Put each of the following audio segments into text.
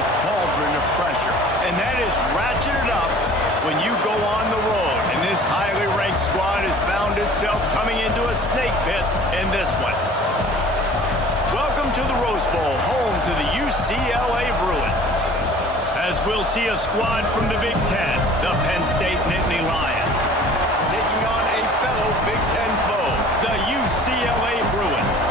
a cauldron of pressure, and that is ratcheted up when you go on the road. And this highly ranked squad has found itself coming into a snake pit in this one. Welcome to the Rose Bowl, home to the UCLA Bruins. As we'll see a squad from the Big Ten, the Penn State Nittany Lions, taking on a fellow Big Ten foe, the UCLA Bruins.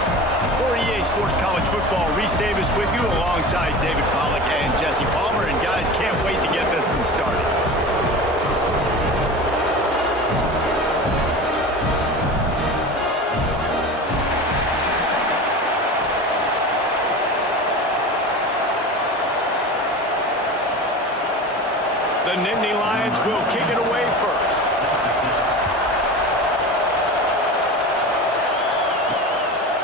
For EA Sports College Football, Reese Davis with you alongside David Pollack and Jesse Palmer. And guys, can't wait to get this one started. The Nittany Lions will kick it away first.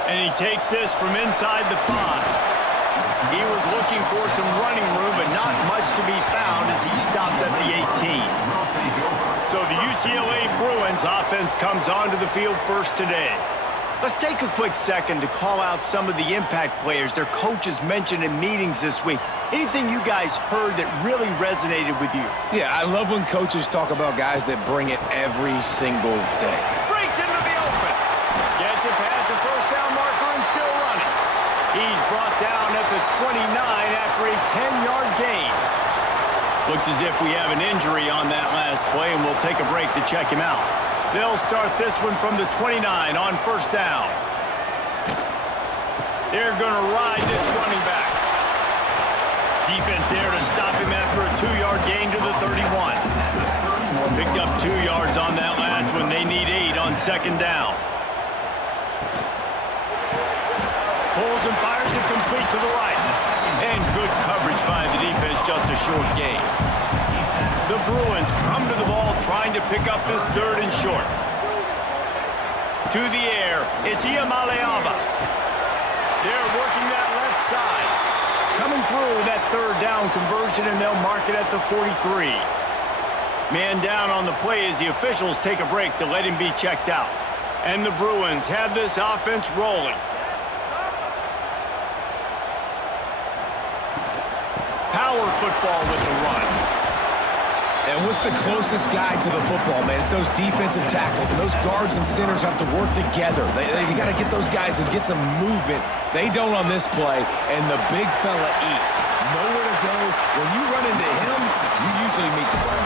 And he takes this from inside the 5. He was looking for some running room, but not much to be found as he stopped at the 18. So the UCLA Bruins offense comes onto the field first today. Let's take a quick second to call out some of the impact players their coaches mentioned in meetings this week. Anything you guys heard that really resonated with you? Yeah, I love when coaches talk about guys that bring it every single day. Breaks into the open. Gets it past the first down marker and still running. He's brought down at the 29 after a 10-yard gain. Looks as if we have an injury on that last play, and we'll take a break to check him out. They'll start this one from the 29 on first down. They're going to ride this running back. Defense there to stop him after a 2-yard gain to the 31. Picked up 2 yards on that last one. They need 8 on second down. Pulls and fires it complete to the right. And good coverage by the defense, just a short gain. The Bruins come to the ball trying to pick up this third and short. To the air, it's Iamaleava. They're working that left side. Coming through that third down conversion, and they'll mark it at the 43. Man down on the play as the officials take a break to let him be checked out. And the Bruins have this offense rolling. Power football with the run. And what's the closest guy to the football, man? It's those defensive tackles, and those guards and centers have to work together. They got to get those guys and get some movement. They don't on this play, and the big fella eats. Nowhere to go. When you run into him, you usually meet the play.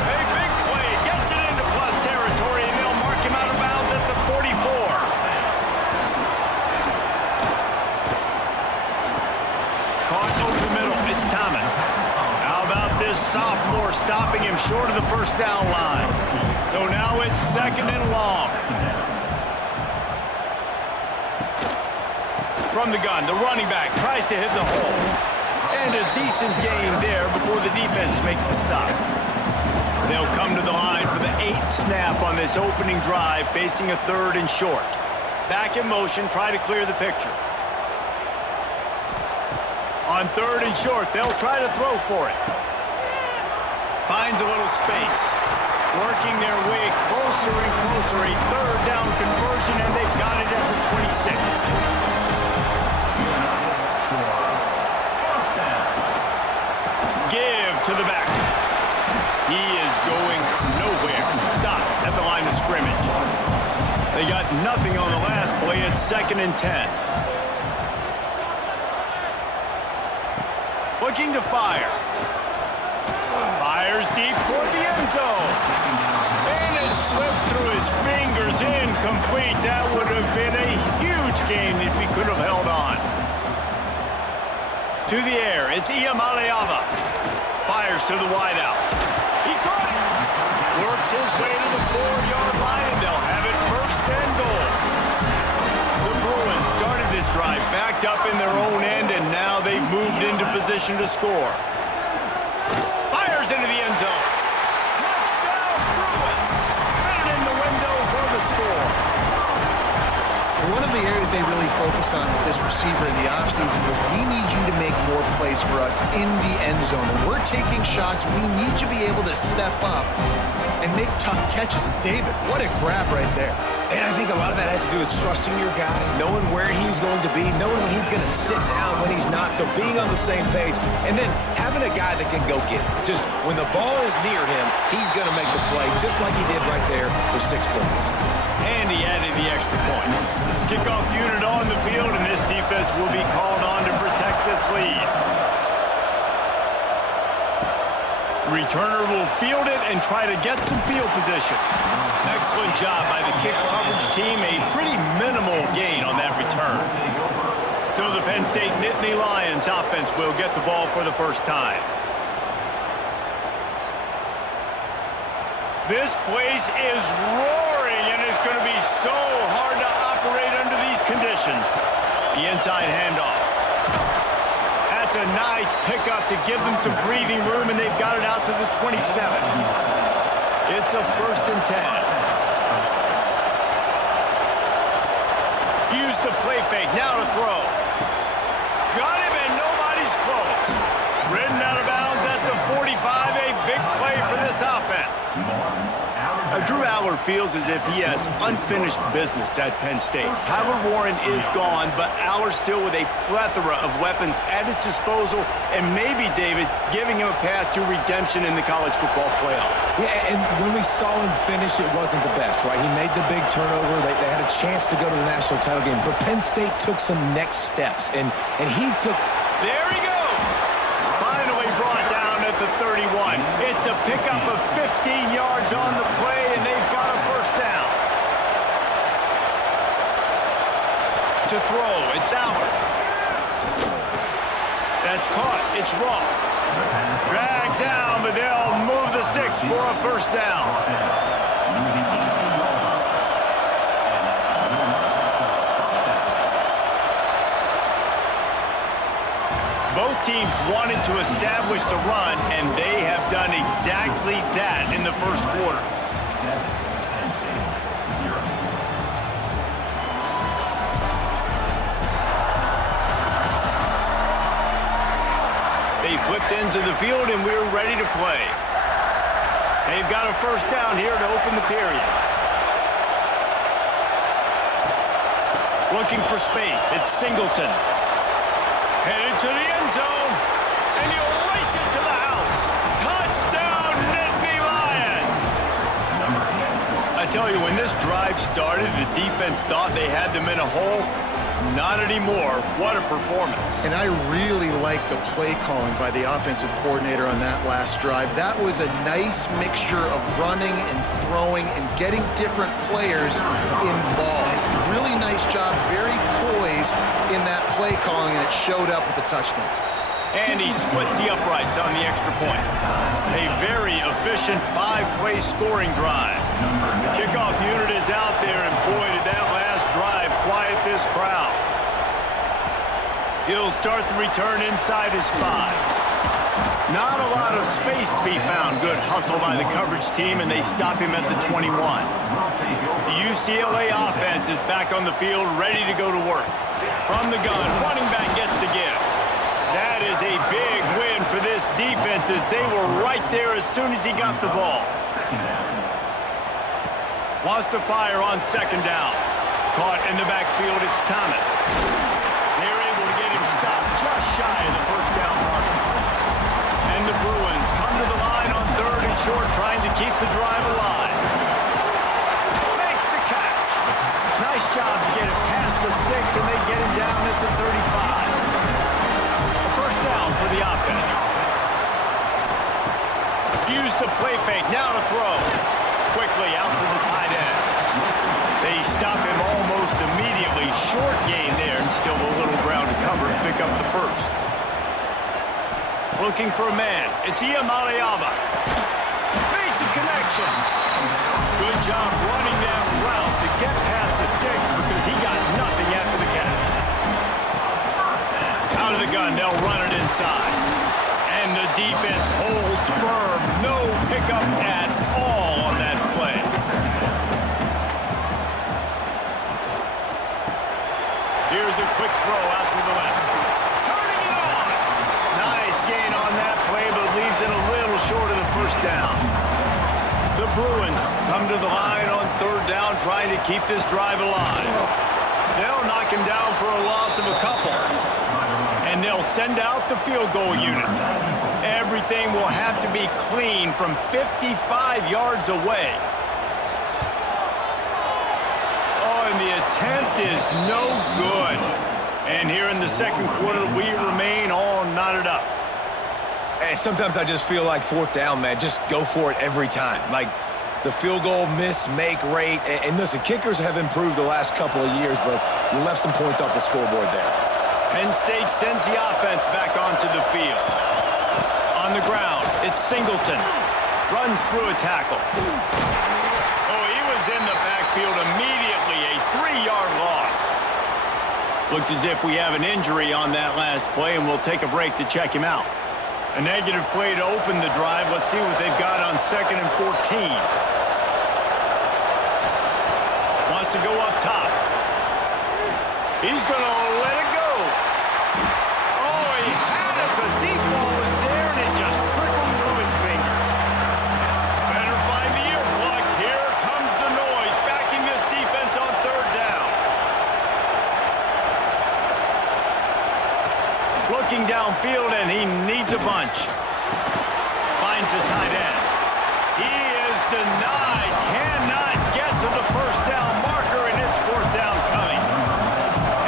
A big play gets it into plus territory, and they'll mark him out of bounds at the 44. Caught over the middle. It's Thomas. How about this sophomore stopping him short of the first down line? So now it's second and long. From the gun, the running back tries to hit the hole. And a decent gain there before the defense makes the stop. They'll come to the line for the 8th snap on this opening drive, facing a third and short. Back in motion, try to clear the picture. On third and short, they'll try to throw for it. Finds a little space. Working their way closer and closer. A third down conversion, and they've got it at the 26. Give to the back. He is going nowhere. Stop at the line of scrimmage. They got nothing on the last play. It's second and 10. Looking to fire. Fires deep toward the end zone. And it slips through his fingers, incomplete. That would have been a huge gain if he could have held on. To the air, it's Iamaleava. Fires to the wideout. He caught it. Works his way to the 4-yard line, and they'll have it first and goal. The Bruins started this drive backed up in their own end, and now they've moved into position to score. Fires into the end zone. Touchdown, Bruins! Fit it in the window for the score. one of the areas they really focused on with this receiver in the offseason was, we need you to make more plays for us in the end zone. When we're taking shots, we need you to be able to step up and make tough catches. And David, what a grab right there. And I think a lot of that has to do with trusting your guy, knowing where he's going to be, knowing when he's going to sit down, when he's not. So being on the same page, and then having a guy that can go get it. Just when the ball is near him, he's going to make the play, just like he did right there for 6 points. And he added the extra point. Kickoff unit on the field, and this defense will be called on to protect this lead. Returner will field it and try to get some field position. Excellent job by the kick coverage team. A pretty minimal gain on that return. So the Penn State Nittany Lions offense will get the ball for the first time. This place is roaring, and it's going to be so hard to operate under these conditions. The inside handoff. That's a nice pickup to give them some breathing room, and they've got it out to the 27. It's a 1st and 10. Use the play fake. Now to throw. Got him, and nobody's close. Ridden out of bounds at the 45. A big play for this offense. Drew Aller feels as if he has unfinished business at Penn State. Tyler Warren is gone, but Aller still with a plethora of weapons at his disposal, and maybe, David, giving him a path to redemption in the college football playoff. Yeah, and when we saw him finish, it wasn't the best, right? He made the big turnover. They had a chance to go to the national title game, but Penn State took some next steps, and he took... There he goes! Finally brought down at the 31. It's a pickup of 15 yards on the play, and they've got a first down. To throw, it's Aller. That's caught. It's Ross. Dragged down, but they'll move the sticks for a first down. Both teams wanted to establish the run, and they have done exactly that in the first quarter. They flipped into the field, and we're ready to play. They've got a first down here to open the period. Looking for space. It's Singleton. Headed to the end zone, and he'll race it to the house. Touchdown, Nittany Lions! I tell you, when this drive started, the defense thought they had them in a hole. Not anymore. What a performance. And I really like the play calling by the offensive coordinator on that last drive. That was a nice mixture of running and throwing and getting different players involved. Really nice job, very poised in that play calling, and it showed up with the touchdown. And he splits the uprights on the extra point. A very efficient 5-play scoring drive. The kickoff unit is out there, and boy, did that last drive quiet this crowd. He'll start the return inside his 5. Not a lot of space to be found. Good hustle by the coverage team, and they stop him at the 21. The UCLA offense is back on the field, ready to go to work. From the gun, running back gets to give. That is a big win for this defense, as they were right there as soon as he got the ball. Wants to fire on second down. Caught in the backfield, it's Thomas. They're able to get him stopped just shy of the first down mark. And the Bruins come to the line on 3rd and short, trying to keep the drive alive. Makes the catch. Nice job to get it past the sticks, and they get him down at the 35. A first down for the offense. Use the play fake, now to throw. Quickly out to the tight end. They stop him almost immediately. Short gain there, and still a little ground to cover and pick up the first. Looking for a man. It's Iamaleava. Makes a connection. Good job running that route to get past the sticks, because he got nothing after the catch. Out of the gun, they'll run it inside. And the defense holds firm. No pickup at all on that play. throw out to the left. Turning it on. Nice gain on that play, but leaves it a little short of the first down. The Bruins come to the line on third down, trying to keep this drive alive. They'll knock him down for a loss of a couple. And they'll send out the field goal unit. Everything will have to be clean from 55 yards away. Oh, and the attempt is no good. And here in the second quarter, we remain all knotted up. And sometimes I just feel like fourth down, man, just go for it every time. Like the field goal miss-make rate. And listen, kickers have improved the last couple of years, but you left some points off the scoreboard there. Penn State sends the offense back onto the field. On the ground, it's Singleton. Runs through a tackle. Oh, he was in the backfield immediately. A 3-yard loss. Looks as if we have an injury on that last play, and we'll take a break to check him out. A negative play to open the drive. Let's see what they've got on 2nd and 14. Wants to go up top. He's going to let it go. Oh, he had it. The deep ball was there, and it just trickled through his fingers. Better find the earplugs. Here comes the noise, backing this defense on third down. Looking downfield, and he needs a bunch. Finds the tight end. He is denied. Cannot get to the first down marker, and it's fourth down coming.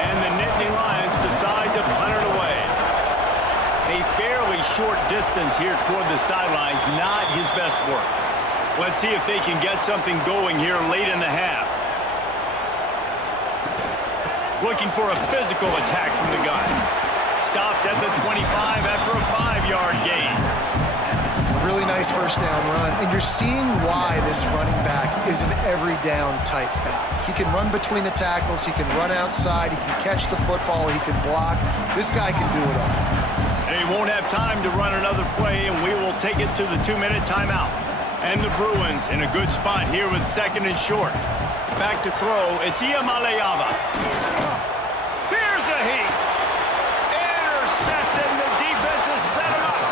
And the Nittany Lions decide to punt it away. A fairly short distance here toward the sidelines, not his best work. Let's see if they can get something going here late in the half. Looking for a physical attack from the gun. Stopped at the 25 after a 5-yard gain. Really nice first down run, and you're seeing why this running back is an every down type back. He can run between the tackles, he can run outside, he can catch the football, he can block. This guy can do it all. They won't have time to run another play, and we will take it to the 2-minute timeout. And the Bruins in a good spot here with 2nd and short. Back to throw, it's Iamaleava. Here's a heat. Intercepted, and the defense has set him up.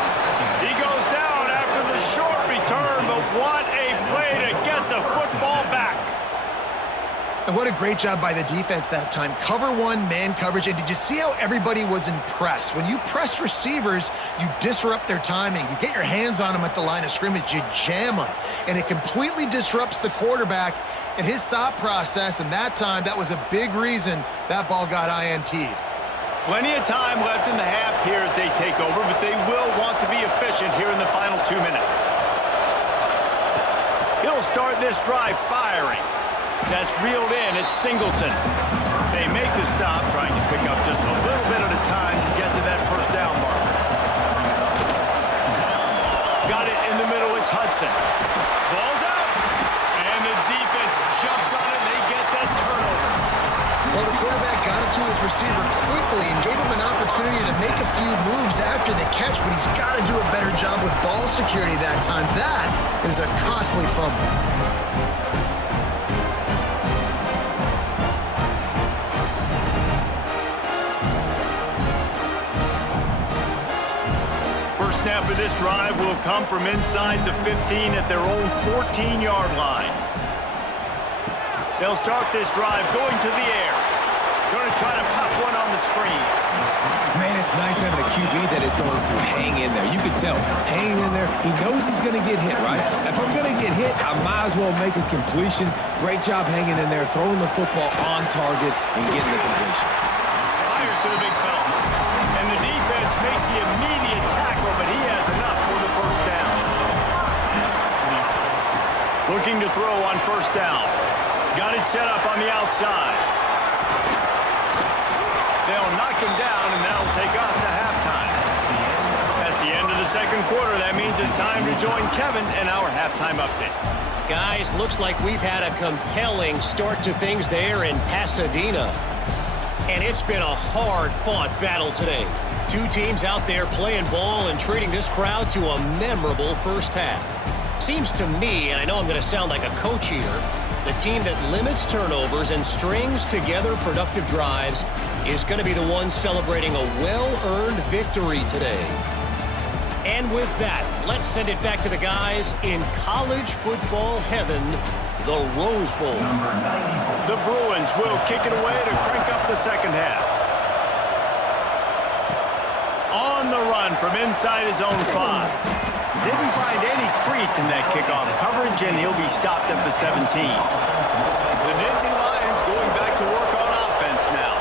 He goes down after the short return, but what a play to get the football back. And what a great job by the defense that time. Cover one, man coverage, and did you see how everybody was impressed? When you press receivers, you disrupt their timing. You get your hands on them at the line of scrimmage, you jam them, and it completely disrupts the quarterback and his thought process, and that time, that was a big reason that ball got INT'd. Plenty of time left in the half here as they take over, but they will want to be efficient here in the final 2 minutes. He'll start this drive firing. That's reeled in. It's Singleton. They make the stop, trying to pick up just a little bit at a time to get to that first down marker. Got it in the middle. It's Hudson. Ball's out. And the defense jumps on it. They get that turnover. Well, the quarterback got it to his receiver quickly and gave him an opportunity to make a few moves after the catch, but he's got to do a better job with ball security that time. That is a costly fumble. First snap of this drive will come from inside the 15 at their own 14-yard line. They'll start this drive going to the air. Going to try to pop one on the screen. Man, it's nice having a QB that is going to hang in there. You can tell, hanging in there, he knows he's going to get hit, right? If I'm going to get hit, I might as well make a completion. Great job hanging in there, throwing the football on target and getting the completion. Fires to the big fella. And the defense makes the immediate tackle, but he has enough for the first down. Looking to throw on first down. Got it set up on the outside. They'll knock him down, and that'll take us to halftime. That's the end of the second quarter. That means it's time to join Kevin in our halftime update. Guys, looks like we've had a compelling start to things there in Pasadena. And it's been a hard-fought battle today. Two teams out there playing ball and treating this crowd to a memorable first half. Seems to me, and I know I'm going to sound like a coach here, The team that limits turnovers and strings together productive drives is going to be the one celebrating a well-earned victory today. And with that, let's send it back to the guys in college football heaven, the Rose Bowl. The Bruins will kick it away to crank up the second half. On the run from inside his own 5. Didn't find any crease in that kickoff coverage, and he'll be stopped at the 17. The Nittany Lions going back to work on offense now.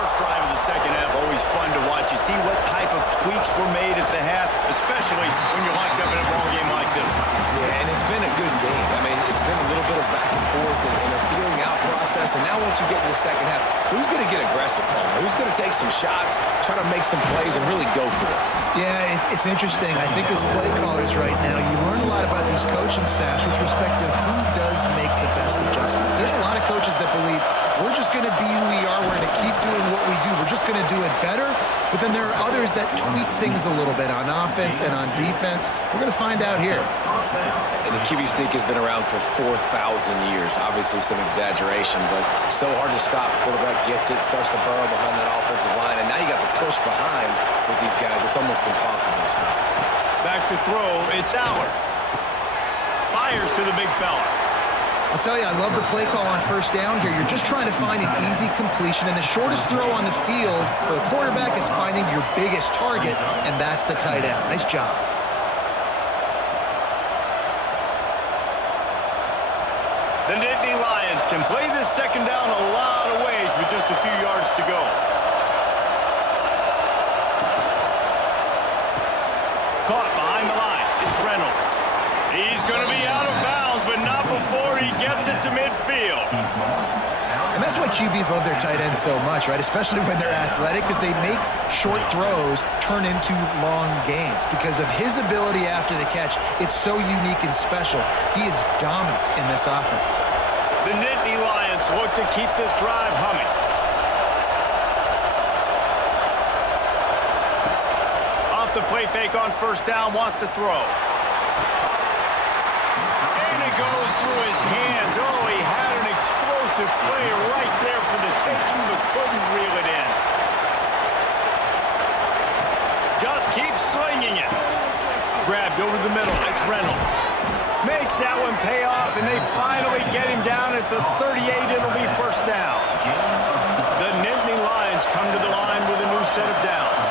First drive of the second half, always fun to watch. You see what type of tweaks were made at the half, especially when you're locked up in a ball game like this one. Yeah, and it's been a good game. I mean, it's been a little bit of back and forth and a feeling out process. And now once you get in the second half, who's going to get aggressive, Palmer? Who's going to take some shots, try to make some plays, and really go for it? Yeah, it's interesting. I think as play callers right now, you learn a lot about these coaching staffs with respect to who does make the best adjustments. There's a lot of coaches that believe we're just going to be who we are. We're going to keep doing what we do. We're just going to do it better. But then there are others that tweak things a little bit on offense and on defense. We're going to find out here. And the QB sneak has been around for 4,000 years. Obviously some exaggeration, but so hard to stop. Quarterback gets it, starts to burrow behind that offensive line, and now you got the push behind with these guys. It's almost impossible to stop. Back to throw, it's Allard. Fires to the big fella. I'll tell you, I love the play call on first down here. You're just trying to find an easy completion, and the shortest throw on the field for a quarterback is finding your biggest target, and that's the tight end. Nice job. The Nittany Lions can play this second down a lot of ways with just a few yards to go. Caught behind the line. It's Reynolds. He's going to be out of bounds, but not before he gets it to midfield. And that's why QBs love their tight ends so much, right? Especially when they're athletic, because they make short throws turn into long gains. Because of his ability after the catch, it's so unique and special. He is dominant in this offense. The Nittany Lions look to keep this drive humming. Off the play fake on first down, wants to throw. Goes through his hands. Oh, he had an explosive play right there for the taking, but couldn't reel it in. Just keeps slinging it. Grabbed over the middle. It's Reynolds. Makes that one pay off, and they finally get him down at the 38. It'll be first down. The Nittany Lions come to the line with a new set of downs.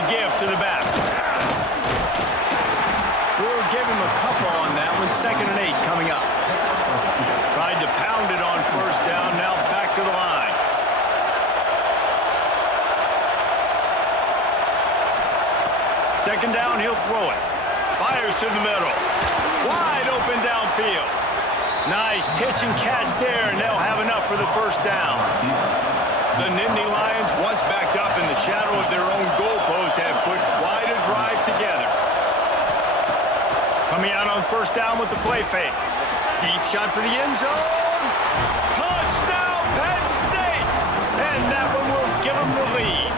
The give to the back. We'll give him a couple on that one. 2nd and 8 coming up. Tried to pound it on first down. Now back to the line. Second down, he'll throw it. Fires to the middle. Wide open downfield. Nice pitch and catch there, and they'll have enough for the first down. The Nittany Lions, once backed up in the shadow of their own goalpost, have put quite a drive together. Coming out on first down with the play fake. Deep shot for the end zone. Touchdown, Penn State! And that one will give them the lead.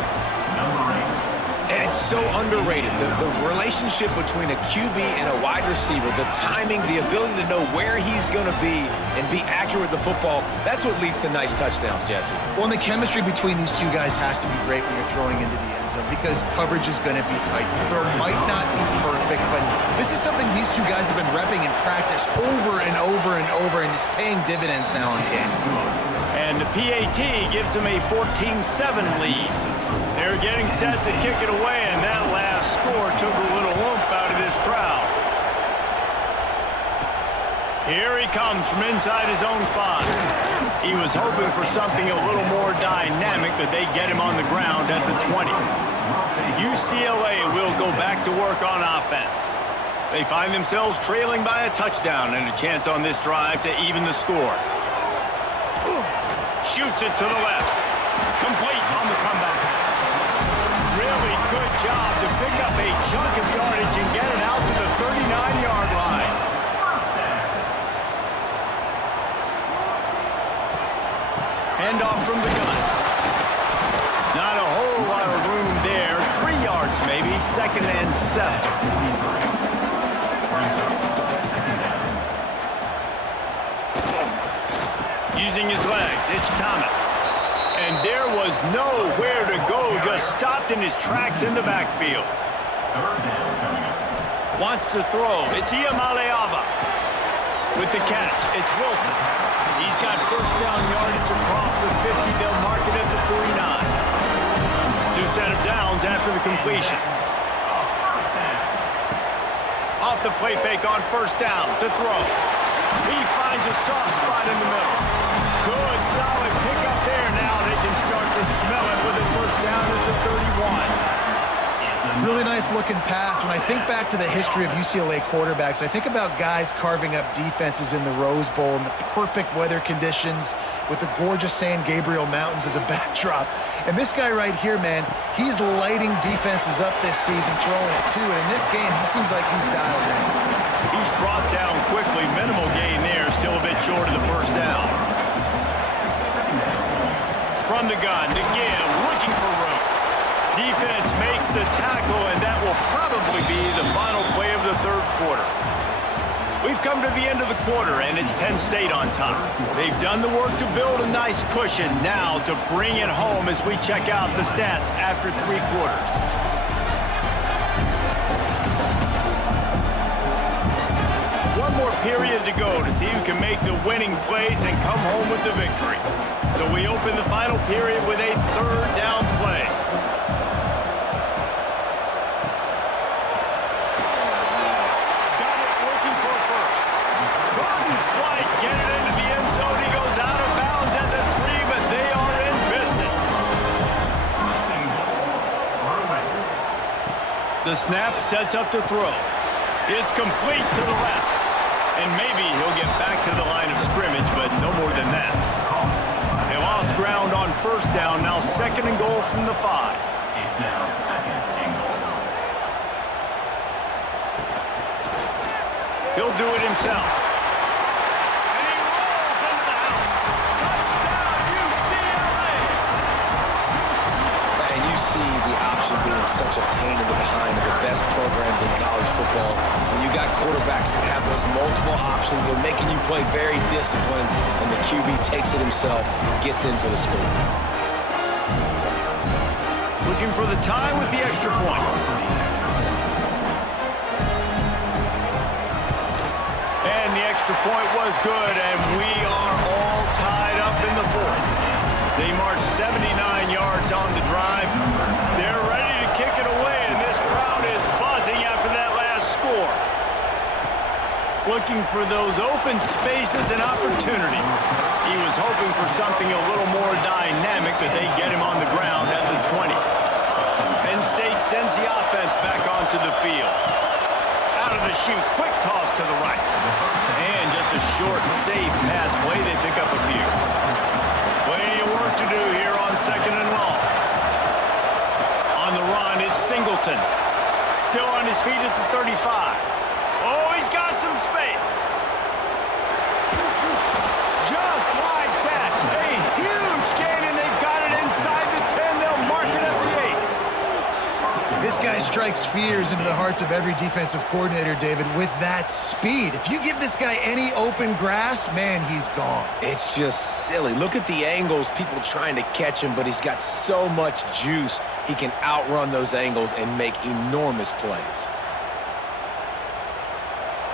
And it's so underrated. The relationship between a QB and a wide receiver, the timing, the ability to know where he's going to be and be accurate with the football, that's what leads to nice touchdowns, Jesse. Well, and the chemistry between these two guys has to be great when you're throwing into the end zone because coverage is going to be tight. The throw might not be perfect, but this is something these two guys have been repping in practice over and over and over, and it's paying dividends now in games. And the PAT gives them a 14-7 lead. They're getting set to kick it away, and that last score took a little oomph out of this crowd. Here he comes from inside his own 5. He was hoping for something a little more dynamic, but they get him on the ground at the 20. UCLA will go back to work on offense. They find themselves trailing by a touchdown and a chance on this drive to even the score. Shoots it to the left. Complete on the comeback. Really good job to pick up a chunk of yardage and get it out to the 39-yard line. Handoff from the gun. Not a whole lot of room there. 3 yards maybe. 2nd and 7. Using his legs, it's Thomas. And there was nowhere to go, just stopped in his tracks in the backfield. Wants to throw. It's Iamaleava. With the catch, it's Wilson. He's got first down yardage across the 50. They'll mark it at the 49. New set of downs after the completion. Off the play fake on first down to throw. He finds a soft spot in the middle. Good, solid pickup there. Now they can start to smell it with a first down at the 31. Really nice looking pass. When I think back to the history of UCLA quarterbacks, I think about guys carving up defenses in the Rose Bowl in the perfect weather conditions with the gorgeous San Gabriel Mountains as a backdrop. And this guy right here, man, he's lighting defenses up this season, throwing it too. And in this game, he seems like he's dialed in. He's brought down quickly. Minimal gain there, still a bit short of the first down. From the gun to give, looking for room. Defense makes the tackle, and that will probably be the final play of the third quarter. We've come to the end of the quarter, and it's Penn State on top. They've done the work to build a nice cushion. Now to bring it home as we check out the stats after 3 quarters. One more period to go to see who can make the winning plays and come home with the victory. So we open the final period with a third down play. The snap sets up to throw. It's complete to the left. And maybe he'll get back to the line of scrimmage, but no more than that. They lost ground on first down, now second and goal from the 5. It's now second and goal. He'll do it himself. And he rolls into the house. Touchdown, UCLA! And you see the option being such a pain in the behind of the best programs in college football. When you got quarterbacks that have those multiple options, they're making you play very disciplined, and the QB takes it himself, gets in for the score. Looking for the tie with the extra point. And the extra point was good, and we are all tied up in the fourth. They march 79 yards on the drive. They're ready to kick it away, and this crowd is buzzing after that last score. Looking for those open spaces and opportunity. He was hoping for something a little more dynamic, but they get him on the ground at the 20. Penn State sends the offense back onto the field. Out of the chute, quick toss to the right. And just a short, safe pass play. They pick up a few. Plenty of work to do here on second and long. On the run, it's Singleton. Still on his feet at the 35. Oh, he's got some space. Just like that. A huge gain, and they've got it inside the 10. They'll mark it at the 8. This guy strikes fears into the hearts of every defensive coordinator, David, with that speed. If you give this guy any open grass, man, he's gone. It's just silly. Look at the angles, people trying to catch him, but he's got so much juice. He can outrun those angles and make enormous plays.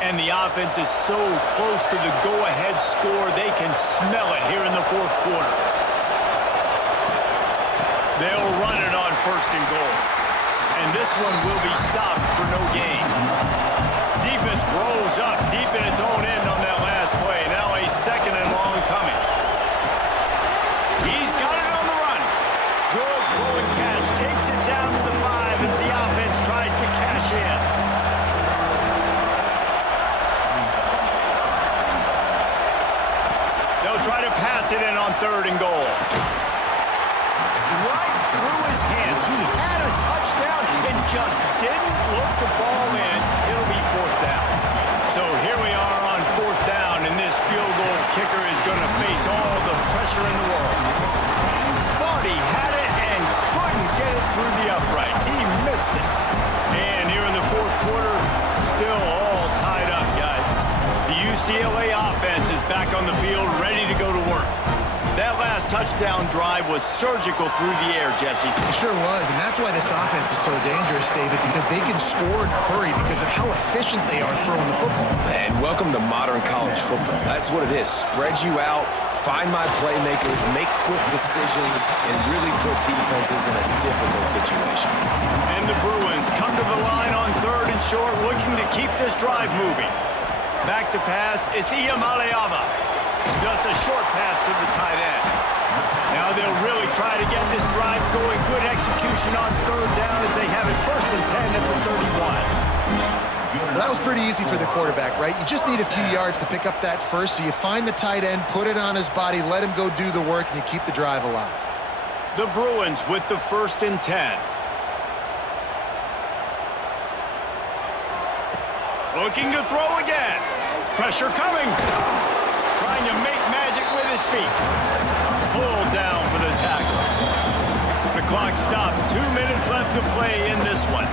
And the offense is so close to the go-ahead score, they can smell it here in the fourth quarter. They'll run it on first and goal. And this one will be stopped for no gain. Defense rolls up deep in its own end on that last play. Now a second and long coming. He's got it on the run. Good throw and catch. Takes it down to the 5 as the offense tries to cash in. They'll try to pass it in on third and goal. Right through his hands. He had a touchdown and just didn't look the ball in. It'll be fourth down. So here we are on fourth down, and this field goal kicker is going to face all the pressure in the world. Thought he had it and couldn't get it through the uprights. He missed it. And here in the fourth quarter, still all tied up, guys. The UCLA offense is back on the field, ready to go to work. touchdown drive was surgical through the air, Jesse. It sure was, and that's why this offense is so dangerous, David, because they can score in a hurry because of how efficient they are throwing the football. And welcome to modern college football. That's what it is. Spread you out, find my playmakers, make quick decisions, and really put defenses in a difficult situation. And the Bruins come to the line on 3rd and short, looking to keep this drive moving. Back to pass, it's Iamaleava. Just a short pass to the tight end. Now they'll really try to get this drive going. Good execution on 3rd down as they have it 1st and 10 at the 31. Well, that was pretty easy for the quarterback, right? You just need a few yards to pick up that first, so you find the tight end, put it on his body, let him go do the work, and you keep the drive alive. The Bruins with the 1st and 10. Looking to throw again. Pressure coming. Trying to make magic with his feet. Pulled down for the tackle. The clock stopped. 2 minutes left to play in this one.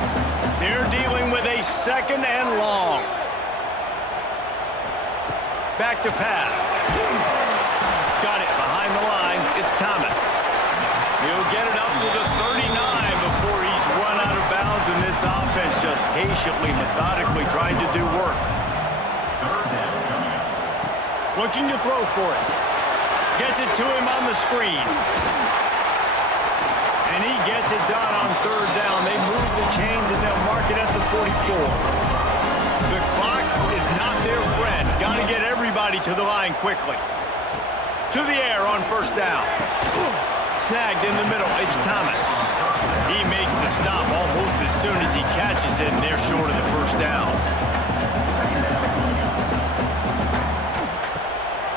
They're dealing with a 2nd and long. Back to pass. Got it behind the line. It's Thomas. He'll get it up to the 39 before he's run out of bounds, and this offense just patiently, methodically trying to do work. Looking to throw for it. Gets it to him on the screen. And he gets it done on 3rd down. They move the chains, and they'll mark it at the 44. The clock is not their friend. Got to get everybody to the line quickly. To the air on 1st down. Snagged in the middle. It's Thomas. He makes the stop almost as soon as he catches it, and they're short of the 1st down.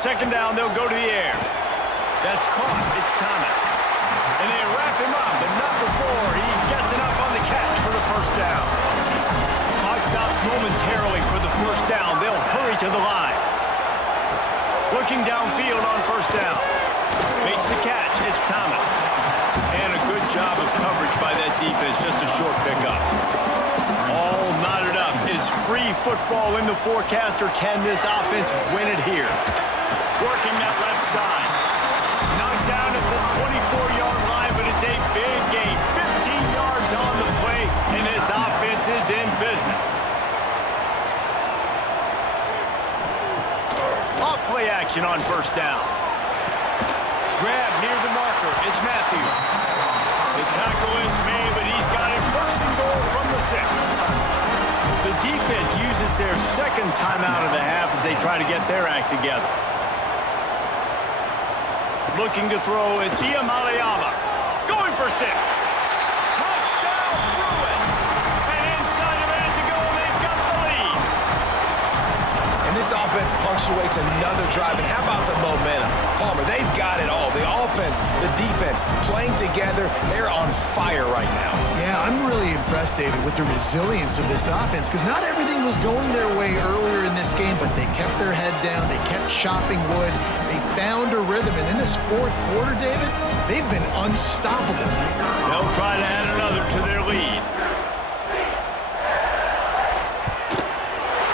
2nd down, they'll go to the air. That's caught. It's Thomas. And they wrap him up, but not before he gets enough on the catch for the 1st down. Clock stops momentarily for the 1st down. They'll hurry to the line. Looking downfield on 1st down. Makes the catch. It's Thomas. And a good job of coverage by that defense. Just a short pickup. All knotted up. Is free football in the forecast, or can this offense win it here? Working that left side. Knocked down at the 24-yard line, but it's a big gain. 15 yards on the play, and this offense is in business. Off play action on 1st down. Grab near the marker. It's Matthews. The tackle is made, but he's got it 1st and goal from the 6. The defense uses their 2nd timeout of the half as they try to get their act together. Looking to throw, it's Iamaleava. Going for 6. Touchdown, Bruins. And inside a minute to go, they've got the lead. And this offense punctuates another drive. And how about the momentum? Palmer, they've got it all. The offense, the defense, playing together. They're on fire right now. Yeah, I'm really impressed, David, with the resilience of this offense, because not everything was going their way earlier in this game, but they kept their head down. They kept chopping wood. They found a rhythm. And in this 4th quarter, David, they've been unstoppable. They'll try to add another to their lead.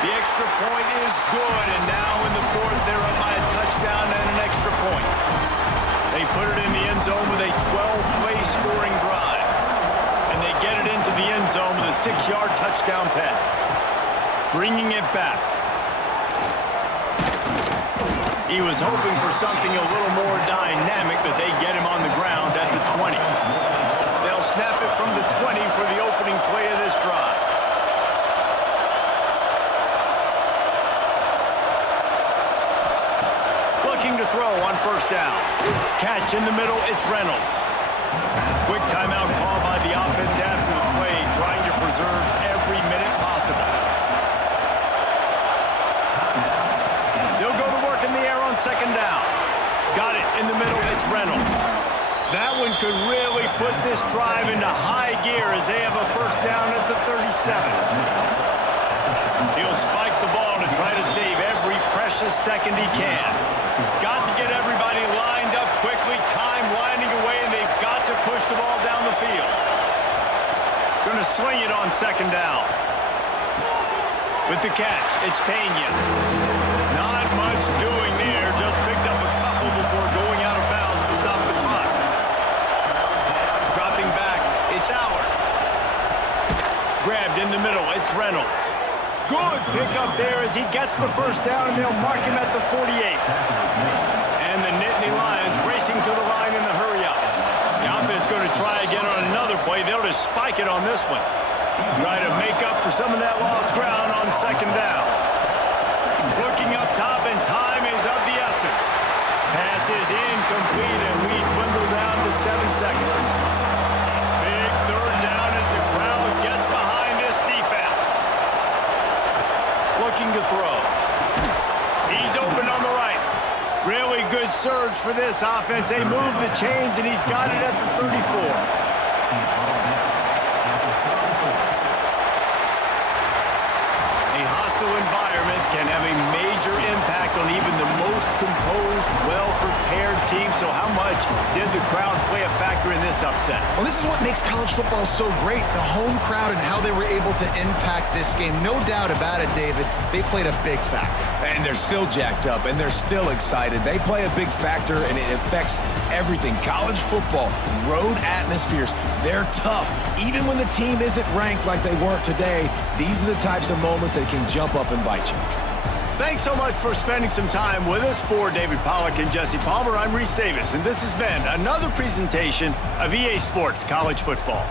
The extra point is good, and now in the 4th, they're up by a touchdown and an extra point. They put it in the end zone with a 12-play scoring drive. And they get it into the end zone with a 6-yard touchdown pass. Bringing it back. He was hoping for something a little more dynamic, but they get him on the ground at the 20. They'll snap it from the 20 for the opening play of this drive. Looking to throw on 1st down. Catch in the middle, it's Reynolds. Quick timeout call by the offense after the play, trying to preserve every minute possible. They'll go to work in the air on 2nd down. Got it in the middle, it's Reynolds. That one could really put this drive into high gear as they have a 1st down at the 37. He'll spike the ball to try to save every precious second he can. Got to get everybody lined up quickly, time winding away, and they've got to push the ball down the field. Going to swing it on 2nd down. With the catch, it's Penn. Not much doing there, just picked up a couple before going out of bounds to stop the grabbed in the middle. It's Reynolds. Good pickup there as he gets the first down, and they'll mark him at the 48. And the Nittany Lions racing to the line in the hurry-up. The offense going to try again on another play. They'll just spike it on this one. Try to make up for some of that lost ground on second down. Looking up top, and time is of the essence. Pass is incomplete, and we dwindle down to 7 seconds. Big third down as the crowd gets behind this defense. Looking to throw. He's open on the right. Really good surge for this offense. They move the chains, and he's got it at the 34. Environment can have a major impact on even the most composed, well-prepared team. So how much did the crowd play a factor in this upset? Well, this is what makes college football so great, the home crowd and how they were able to impact this game. No doubt about it, David. They played a big factor. And they're still jacked up, and they're still excited. They play a big factor, and it affects everything. College football, road atmospheres, they're tough. Even when the team isn't ranked like they weren't today, these are the types of moments that can jump up and bite you. Thanks so much for spending some time with us. For David Pollack and Jesse Palmer, I'm Reese Davis, and this has been another presentation of EA Sports College Football.